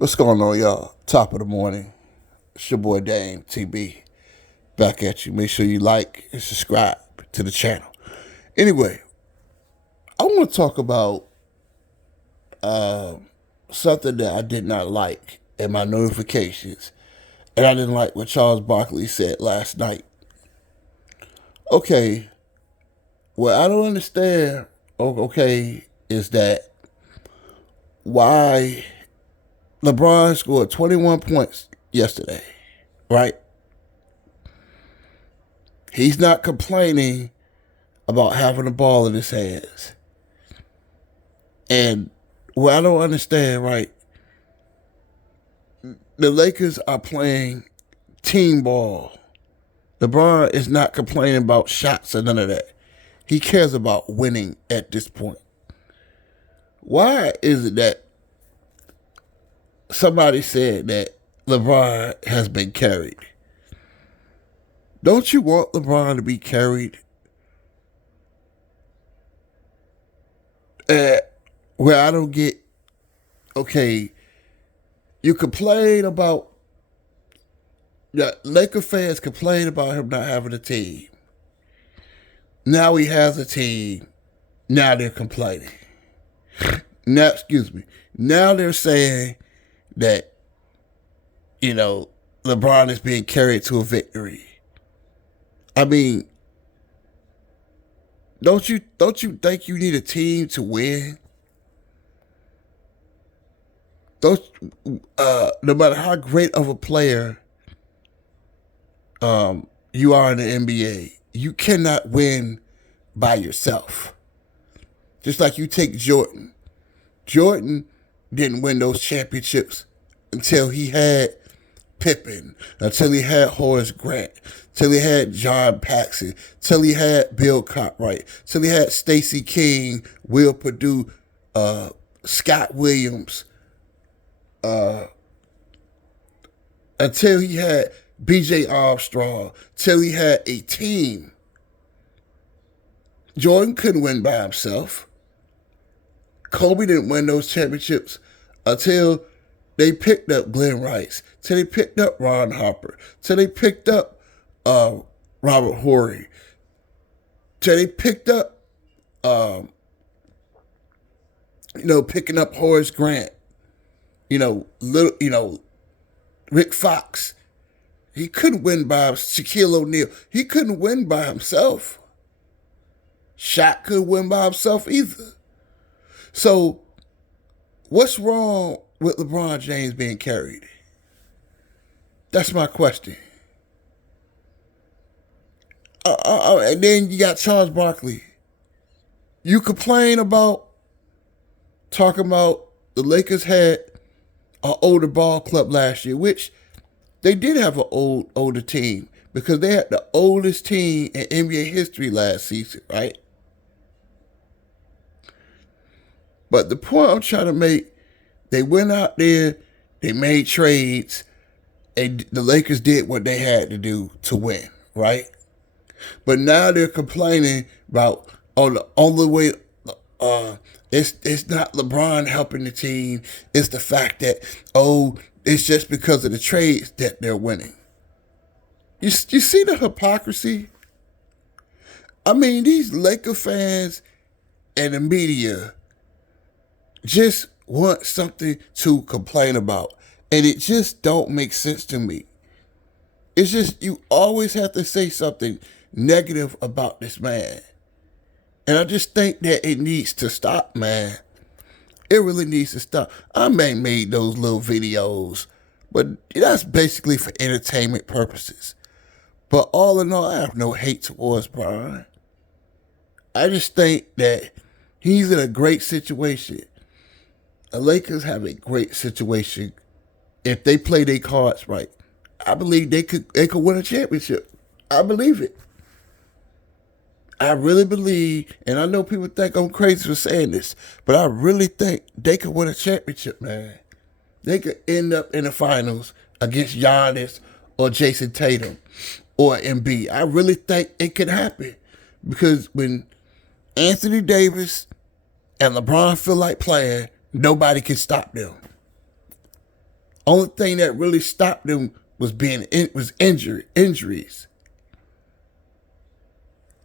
What's going on, y'all? Top of the morning. It's your boy Dame TB. Back at you. Make sure you like and subscribe to the channel. Anyway, I want to talk about something that I did not like in my notifications. And I didn't like what Charles Barkley said last night. Okay, what I don't understand, is that why LeBron scored 21 points yesterday, right? He's not complaining about having the ball in his hands. And what I don't understand, right, the Lakers are playing team ball. LeBron is not complaining about shots or none of that. He cares about winning at this point. Why is it that somebody said that LeBron has been carried? Don't you want LeBron to be carried? Where I don't get, okay, you complain about, Laker fans complain about him not having a team. Now he has a team. Now they're complaining. Now they're saying that, LeBron is being carried to a victory. I mean, don't you think you need a team to win? No matter how great of a player you are in the NBA, you cannot win by yourself. Just like you take Jordan. Jordan didn't win those championships until he had Pippen, until he had Horace Grant, till he had John Paxson, till he had Bill Cartwright, till he had Stacey King, Will Perdue, Scott Williams, until he had B.J. Armstrong, till he had a team. Jordan couldn't win by himself. Kobe didn't win those championships until they picked up Glenn Rice, till they picked up Ron Harper, till they picked up Robert Horry, till they picked up, picking up Horace Grant, Rick Fox. He couldn't win by Shaquille O'Neal. He couldn't win by himself. Shaq couldn't win by himself either. So, what's wrong with LeBron James being carried? That's my question. And then you got Charles Barkley. You complain about talking about the Lakers had an older ball club last year, which they did have an older team because they had the oldest team in NBA history last season, right? But the point I'm trying to make, they went out there, they made trades, and the Lakers did what they had to do to win, right? But now they're complaining about, the only way, it's not LeBron helping the team. It's the fact that, it's just because of the trades that they're winning. You see the hypocrisy? I mean, these Laker fans and the media just want something to complain about. And it just don't make sense to me. It's just, you always have to say something negative about this man. And I just think that it needs to stop, man. It really needs to stop. I made those little videos, but that's basically for entertainment purposes. But all in all, I have no hate towards Brian. I just think that he's in a great situation. The Lakers have a great situation. If they play their cards right, I believe they could win a championship. I believe it. I really believe, and I know people think I'm crazy for saying this, but I really think they could win a championship, man. They could end up in the finals against Giannis or Jason Tatum or Embiid. I really think it could happen because when Anthony Davis and LeBron feel like playing, nobody can stop them. Only thing that really stopped them was injuries.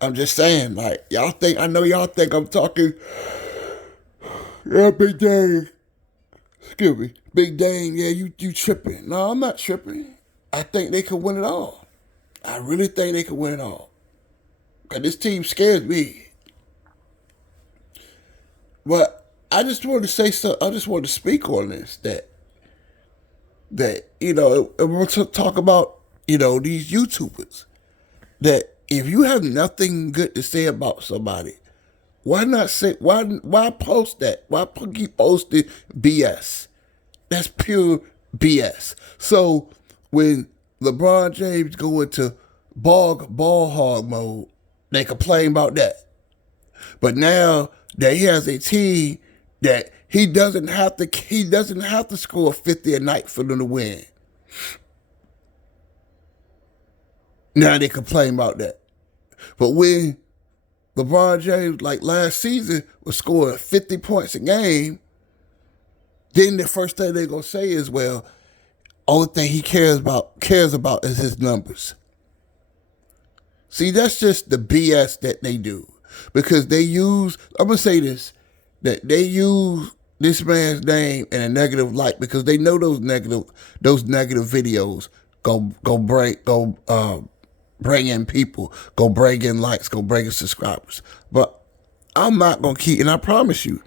I'm just saying, like, I know y'all think I'm talking, yeah, Big Dang. Excuse me. Big Dang, yeah, you tripping. No, I'm not tripping. I think they could win it all. I really think they could win it all. Because this team scares me. But I just wanted to say something. I just wanted to speak on this. That we're going to talk about, these YouTubers. That if you have nothing good to say about somebody, why not say, why post that? Why keep posting BS? That's pure BS. So when LeBron James go into ball hog mode, they complain about that. But now that he has a team that he doesn't have to score 50 a night for them to win. Now they complain about that. But when LeBron James, like last season, was scoring 50 points a game, then the first thing they're going to say is, well, only thing he cares about is his numbers. See, that's just the BS that they do. Because I'm going to say this, that they use this man's name in a negative light because they know those negative videos bring in people, go bring in likes, go bring in subscribers. But I'm not going to keep, and I promise you,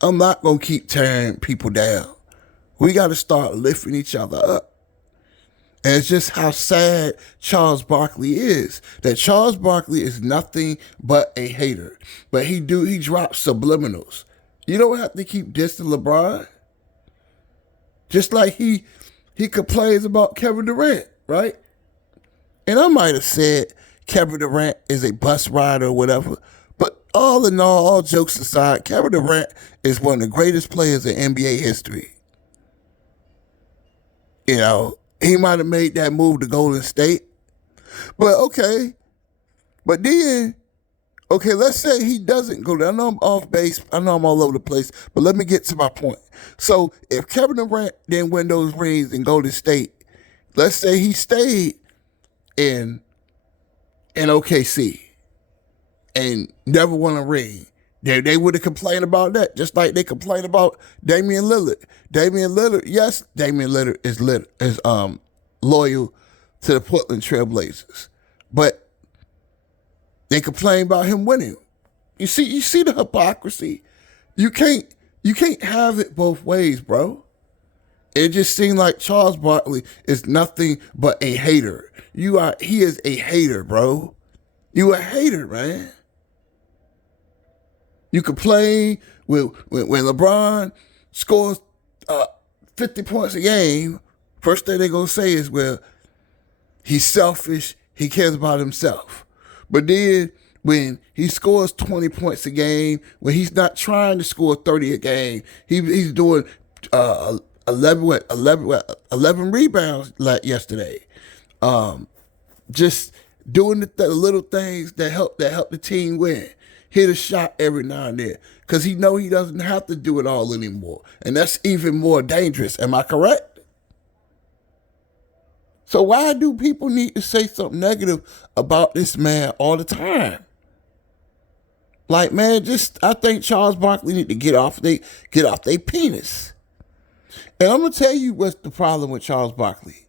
I'm not going to keep tearing people down. We got to start lifting each other up. And it's just how sad Charles Barkley is. That Charles Barkley is nothing but a hater. But he drops subliminals. You don't have to keep dissing LeBron. Just like he complains about Kevin Durant, right? And I might have said Kevin Durant is a bus rider or whatever. But all in all jokes aside, Kevin Durant is one of the greatest players in NBA history. He might have made that move to Golden State. But okay. But then, let's say he doesn't go there. I know I'm off base. I know I'm all over the place. But let me get to my point. So if Kevin Durant didn't win those rings in Golden State, let's say he stayed in OKC and never won a ring. They would have complained about that, just like they complain about Damian Lillard. Yes, Damian Lillard is loyal to the Portland Trailblazers, but they complain about him winning. You see the hypocrisy. You can't have it both ways, bro. It just seemed like Charles Barkley is nothing but a hater. He is a hater, bro. You a hater, man. You complain when LeBron scores 50 points a game. First thing they're going to say is, well, he's selfish. He cares about himself. But then when he scores 20 points a game, when he's not trying to score 30 a game, he's doing 11 rebounds like yesterday. Just doing the little things that help the team win. Hit a shot every now and then. Because he know he doesn't have to do it all anymore. And that's even more dangerous. Am I correct? So why do people need to say something negative about this man all the time? Like, man, I think Charles Barkley need to get off their penis. And I'm going to tell you what's the problem with Charles Barkley.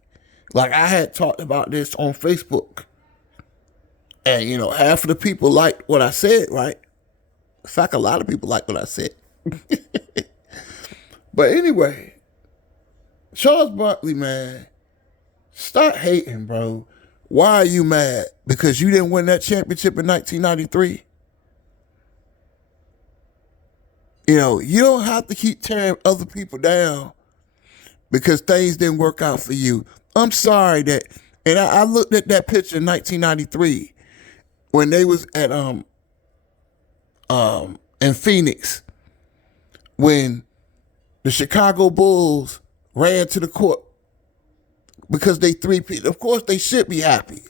Like, I had talked about this on Facebook. And, half of the people liked what I said, right? In fact, a lot of people liked what I said. But anyway, Charles Barkley, man, start hating, bro. Why are you mad? Because you didn't win that championship in 1993? You don't have to keep tearing other people down because things didn't work out for you. I'm sorry that, and I looked at that picture in 1993 when they was at in Phoenix, when the Chicago Bulls ran to the court because they three-peated. Of course, they should be happy.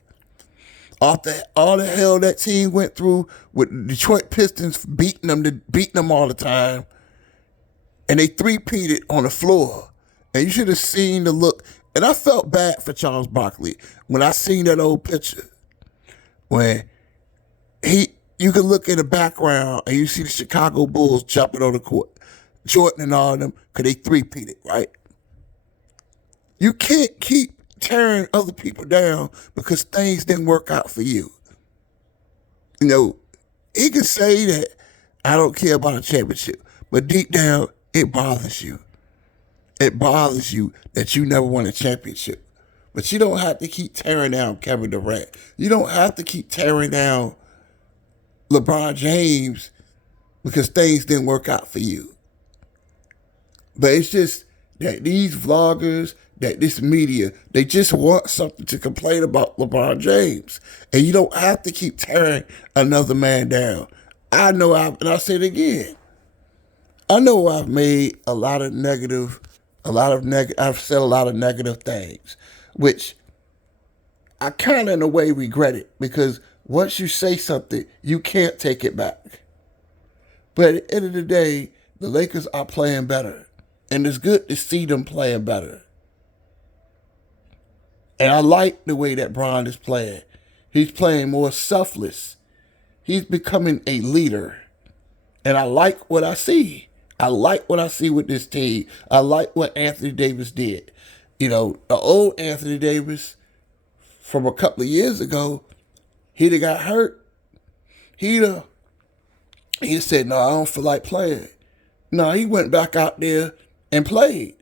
After all the hell that team went through with the Detroit Pistons beating them all the time, and they three-peated on the floor, And you should have seen the look. And I felt bad for Charles Barkley when I seen that old picture when you can look in the background and you see the Chicago Bulls jumping on the court, Jordan and all of them, because they three-peated, right? You can't keep tearing other people down because things didn't work out for you. You know, he can say that I don't care about a championship, but deep down, it bothers you. It bothers you that you never won a championship. But you don't have to keep tearing down Kevin Durant. You don't have to keep tearing down LeBron James because things didn't work out for you. But it's just that these vloggers, that this media, they just want something to complain about LeBron James. And you don't have to keep tearing another man down. I know, and I'll say it again, I know I've made a lot of negative, I've said a lot of negative things, which I kind of in a way regret it because once you say something, you can't take it back. But at the end of the day, the Lakers are playing better. And it's good to see them playing better. And I like the way that Bron is playing. He's playing more selfless. He's becoming a leader. And I like what I see. I like what I see with this team. I like what Anthony Davis did. You know, the old Anthony Davis from a couple of years ago, he'd have got hurt. He'd said, no, I don't feel like playing. No, he went back out there and played.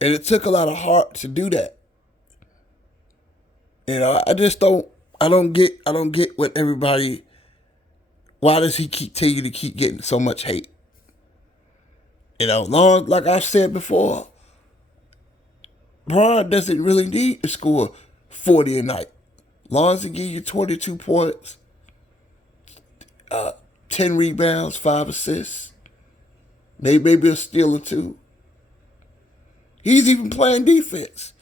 And it took a lot of heart to do that. You know, I don't get what everybody, why does he continue to keep getting so much hate? You know, like I said before, Bron doesn't really need to score 40 a night. Long as he gives you 22 points, 10 rebounds, 5 assists, maybe a steal or two. He's even playing defense.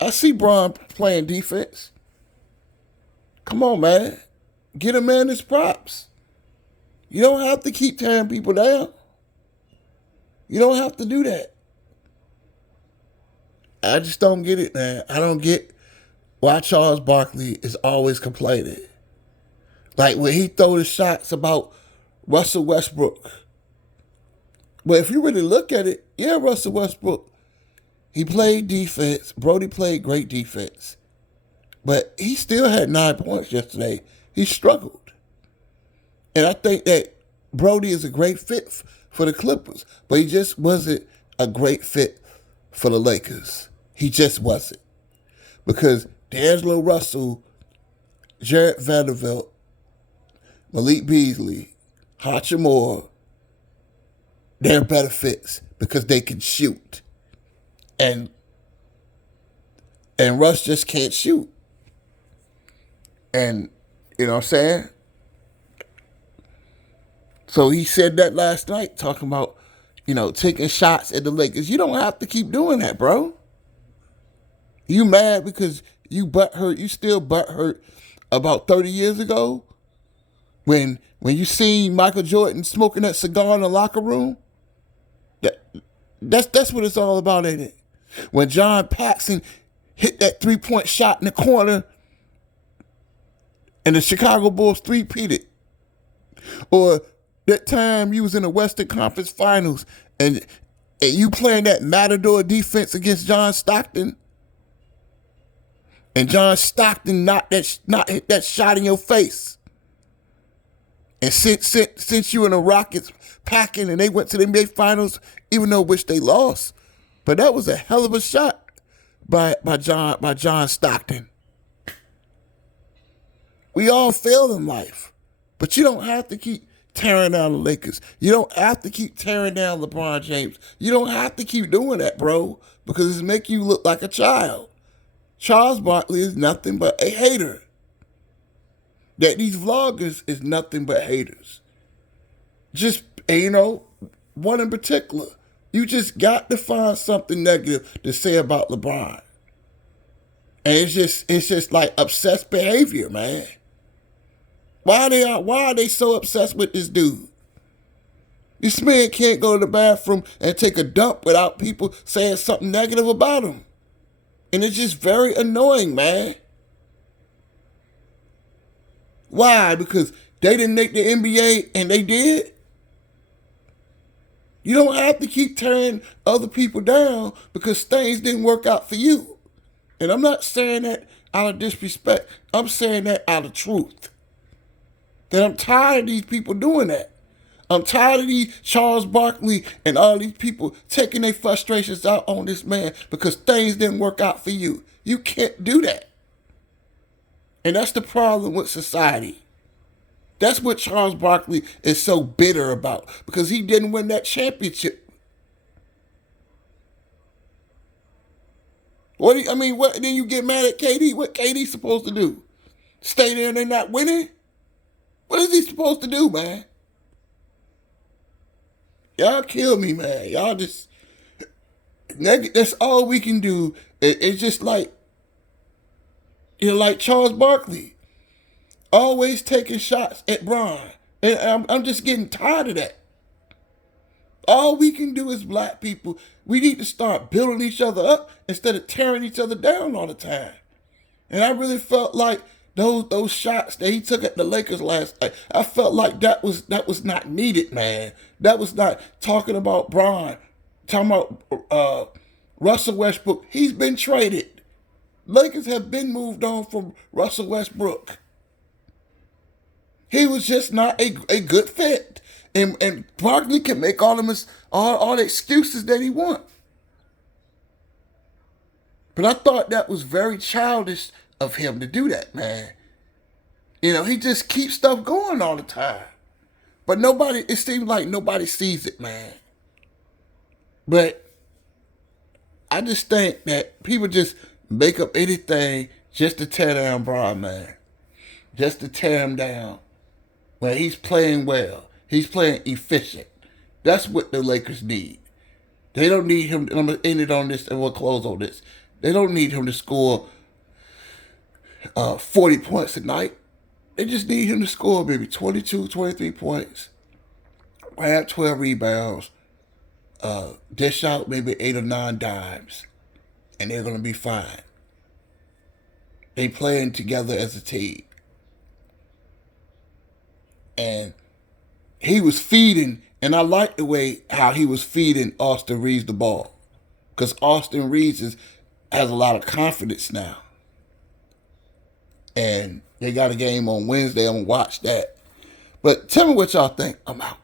I see Bron playing defense. Come on, man. Get a man his props. You don't have to keep tearing people down. You don't have to do that. I just don't get it, man. I don't get why Charles Barkley is always complaining. Like when he throw the shots about Russell Westbrook. But if you really look at it, yeah, Russell Westbrook, he played defense. Brody played great defense. But he still had 9 points yesterday. He struggled. And I think that Brody is a great fit for the Clippers. But he just wasn't a great fit for the Lakers. He just wasn't. Because D'Angelo Russell, Jarrett Vanderbilt, Malik Beasley, Hachimura, they're better fits because they can shoot. And Russ just can't shoot. And, you know what I'm saying? So he said that last night, talking about, you know, taking shots at the Lakers. You don't have to keep doing that, bro. You mad because you still butthurt about 30 years ago when you seen Michael Jordan smoking that cigar in the locker room? That's what it's all about, ain't it? When John Paxson hit that 3-point shot in the corner and the Chicago Bulls three-peated. Or that time you was in the Western Conference Finals and you playing that matador defense against John Stockton. And John Stockton not hit that shot in your face. And since you and the Rockets packing and they went to the NBA Finals, even though which they lost, but that was a hell of a shot by John Stockton. We all fail in life, but you don't have to keep tearing down the Lakers. You don't have to keep tearing down LeBron James. You don't have to keep doing that, bro, because it's making you look like a child. Charles Barkley is nothing but a hater. That these vloggers is nothing but haters. Just, you know, one in particular. You just got to find something negative to say about LeBron. And it's just like obsessed behavior, man. Why are they so obsessed with this dude? This man can't go to the bathroom and take a dump without people saying something negative about him. And it's just very annoying, man. Why? Because they didn't make the NBA and they did? You don't have to keep tearing other people down because things didn't work out for you. And I'm not saying that out of disrespect. I'm saying that out of truth. That I'm tired of these people doing that. I'm tired of these Charles Barkley and all these people taking their frustrations out on this man because things didn't work out for you. You can't do that. And that's the problem with society. That's what Charles Barkley is so bitter about because he didn't win that championship. What then you get mad at KD? What KD supposed to do? Stay there and they're not winning? What is he supposed to do, man? Y'all kill me, man. Y'all just, that's all we can do. It's just like, like Charles Barkley. Always taking shots at Bron. And I'm just getting tired of that. All we can do as black people, we need to start building each other up instead of tearing each other down all the time. And I really felt like those shots that he took at the Lakers last night, I felt like that was not needed, man. That was not talking about Bron, talking about Russell Westbrook. He's been traded. Lakers have been moved on from Russell Westbrook. He was just not a good fit. And Barkley can make all the excuses that he wants. But I thought that was very childish of him to do that, man. He just keeps stuff going all the time. But it seems like nobody sees it, man. But I just think that people just make up anything just to tear down Bron, man. Just to tear him down. When he's playing well. He's playing efficient. That's what the Lakers need. They don't need him. I'm going to end it on this and we'll close on this. They don't need him to score 40 points a night. They just need him to score maybe 22, 23 points. Grab 12 rebounds. Dish out maybe 8 or 9 dimes. And they're going to be fine. They playing together as a team. And he was feeding, and I like the way how he was feeding Austin Reeves the ball. Because Austin Reeves has a lot of confidence now. And they got a game on Wednesday. I'm going to watch that. But tell me what y'all think. I'm out.